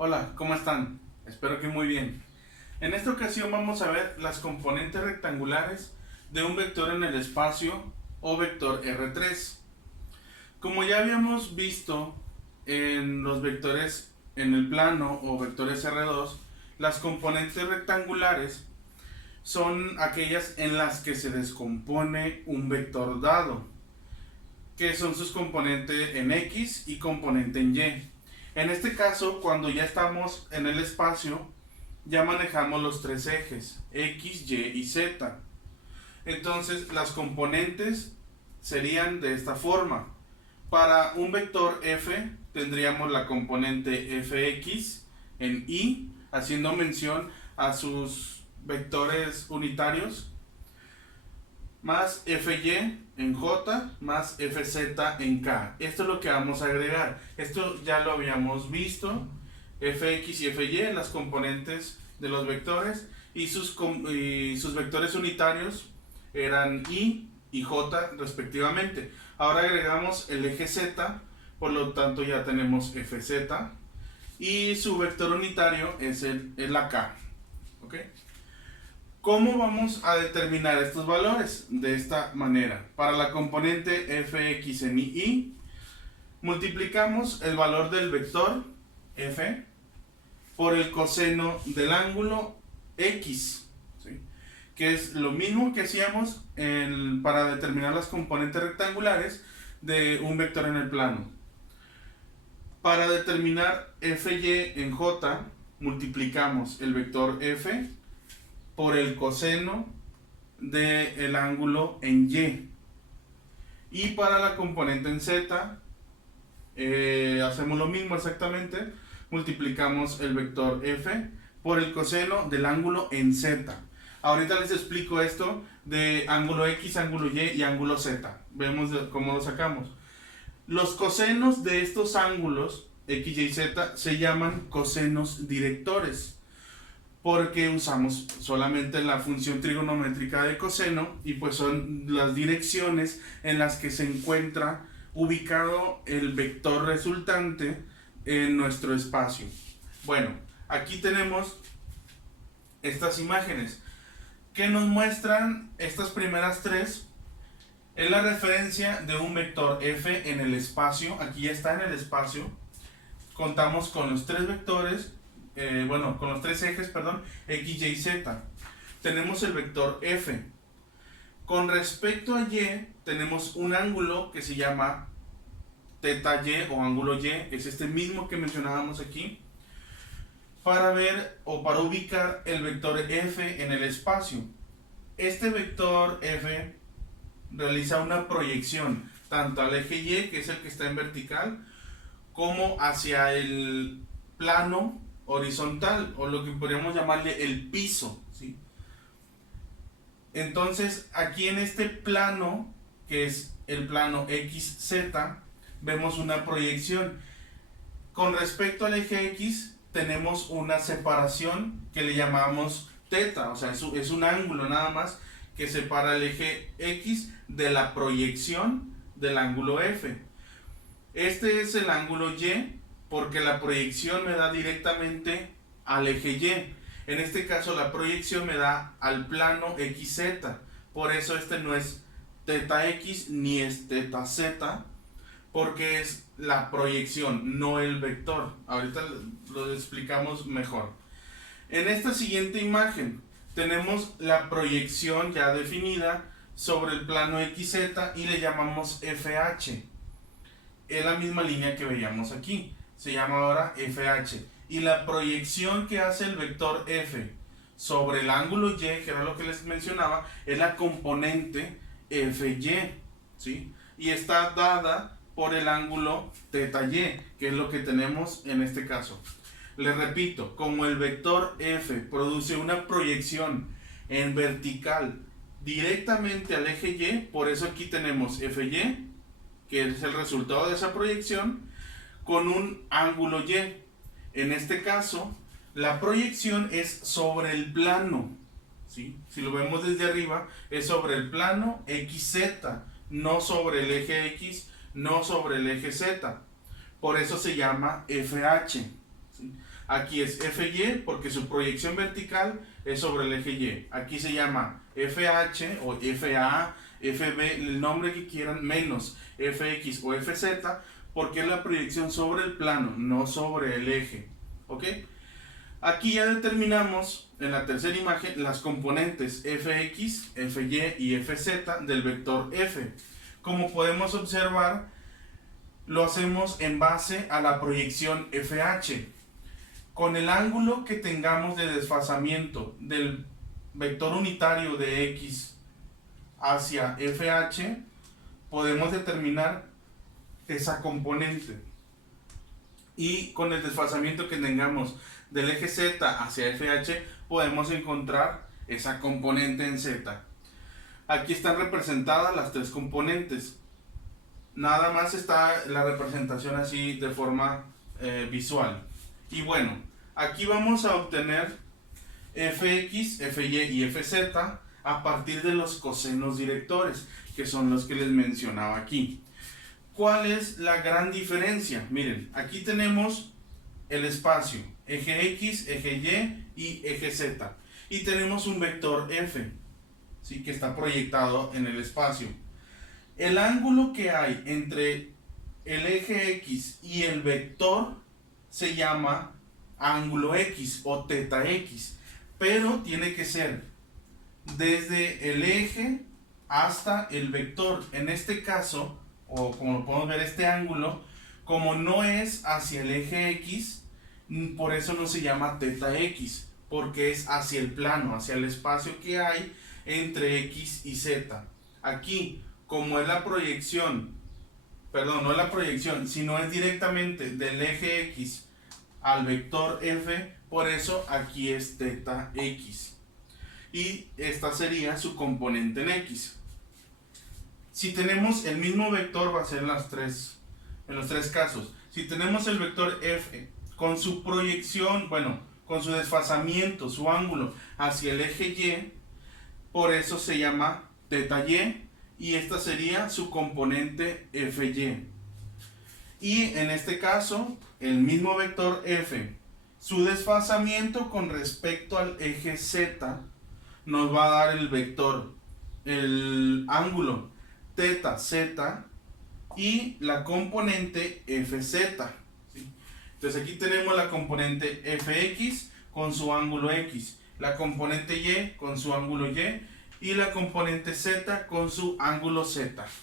Hola, ¿cómo están? Espero que muy bien. En esta ocasión vamos a ver las componentes rectangulares de un vector en el espacio o vector R3. Como ya habíamos visto en los vectores en el plano o vectores R2, las componentes rectangulares son aquellas en las que se descompone un vector dado, que son sus componentes en X y componente en Y. En este caso, cuando ya estamos en el espacio, ya manejamos los tres ejes, X, Y y Z. Entonces, las componentes serían de esta forma. Para un vector F, tendríamos la componente Fx en Y, haciendo mención a sus vectores unitarios, más Fy en J, más Fz en K. Esto es lo que vamos a agregar. Esto ya lo habíamos visto. Fx y Fy, las componentes de los vectores, y sus vectores unitarios eran Y y J respectivamente. Ahora agregamos el eje Z, por lo tanto ya tenemos Fz, y su vector unitario es la K. ¿Ok? ¿Cómo vamos a determinar estos valores? De esta manera. Para la componente fx en y, multiplicamos el valor del vector f por el coseno del ángulo x, ¿sí? Que es lo mismo que hacíamos para determinar las componentes rectangulares de un vector en el plano. Para determinar fy en j, multiplicamos el vector f por el coseno del ángulo en Y. Y para la componente en Z, hacemos lo mismo exactamente, multiplicamos el vector F por el coseno del ángulo en Z. Ahorita les explico esto de ángulo X, ángulo Y y ángulo Z. Vemos cómo lo sacamos. Los cosenos de estos ángulos, X, Y y Z, se llaman cosenos directores, porque usamos solamente la función trigonométrica de coseno y pues son las direcciones en las que se encuentra ubicado el vector resultante en nuestro espacio. Bueno, aquí tenemos estas imágenes que nos muestran estas primeras tres. Es la referencia de un vector f en el espacio. Aquí ya está en el espacio. Contamos con los tres vectores, con los tres ejes, perdón, X, Y, Z. Tenemos el vector F. Con respecto a Y, tenemos un ángulo que se llama teta Y o ángulo Y, es este mismo que mencionábamos aquí, para ver o para ubicar el vector F en el espacio. Este vector F realiza una proyección tanto al eje Y, que es el que está en vertical, como hacia el plano horizontal, o lo que podríamos llamarle el piso, ¿sí? Entonces, aquí en este plano, que es el plano XZ, vemos una proyección. Con respecto al eje X, tenemos una separación que le llamamos teta, o sea, es un ángulo nada más que separa el eje X de la proyección del ángulo F. Este es el ángulo Y, porque la proyección me da directamente al eje Y. En este caso la proyección me da al plano XZ. Por eso este no es teta X ni es teta Z, porque es la proyección, no el vector. Ahorita lo explicamos mejor. En esta siguiente imagen tenemos la proyección ya definida sobre el plano XZ y le llamamos FH. Es la misma línea que veíamos aquí, se llama ahora FH. Y la proyección que hace el vector F sobre el ángulo Y, que era lo que les mencionaba, es la componente FY, ¿sí? Y está dada por el ángulo teta Y, que es lo que tenemos en este caso. Les repito, como el vector F produce una proyección en vertical directamente al eje Y, por eso aquí tenemos FY, que es el resultado de esa proyección, con un ángulo Y. En este caso, la proyección es sobre el plano, ¿sí? Si lo vemos desde arriba, es sobre el plano XZ, no sobre el eje X, no sobre el eje Z. Por eso se llama FH, ¿sí? Aquí es FY porque su proyección vertical es sobre el eje Y. Aquí se llama FH o FA, FB, el nombre que quieran, menos FX o FZ, porque es la proyección sobre el plano, no sobre el eje. ¿Ok? Aquí ya determinamos en la tercera imagen las componentes Fx, Fy y Fz del vector F. Como podemos observar, lo hacemos en base a la proyección FH. Con el ángulo que tengamos de desfasamiento del vector unitario de X hacia FH, podemos determinar esa componente. Y con el desfasamiento que tengamos del eje Z hacia FH, podemos encontrar esa componente en Z. Aquí están representadas las tres componentes. Nada más está la representación así de forma visual. Y bueno, aquí vamos a obtener Fx, Fy y Fz a partir de los cosenos directores, que son los que les mencionaba aquí. ¿Cuál es la gran diferencia? Miren, aquí tenemos el espacio, eje X, eje Y y eje Z. Y tenemos un vector F, ¿sí? Que está proyectado en el espacio. El ángulo que hay entre el eje X y el vector se llama ángulo X o teta X, pero tiene que ser desde el eje hasta el vector. En este caso, o como podemos ver, este ángulo, como no es hacia el eje X, por eso no se llama teta X, porque es hacia el plano, hacia el espacio que hay entre X y Z. Aquí, como es la proyección, perdón, no es la proyección, sino es directamente del eje X al vector F, por eso aquí es teta X. Y esta sería su componente en X. Si tenemos el mismo vector, va a ser en los tres casos. Si tenemos el vector F con su proyección, bueno, con su desfasamiento, su ángulo hacia el eje Y, por eso se llama teta Y esta sería su componente Fy. Y en este caso, el mismo vector F, su desfasamiento con respecto al eje Z nos va a dar el vector, el ángulo teta Z y la componente Fz. ¿Sí? Entonces aquí tenemos la componente Fx con su ángulo X, la componente Y con su ángulo Y y la componente Z con su ángulo Z.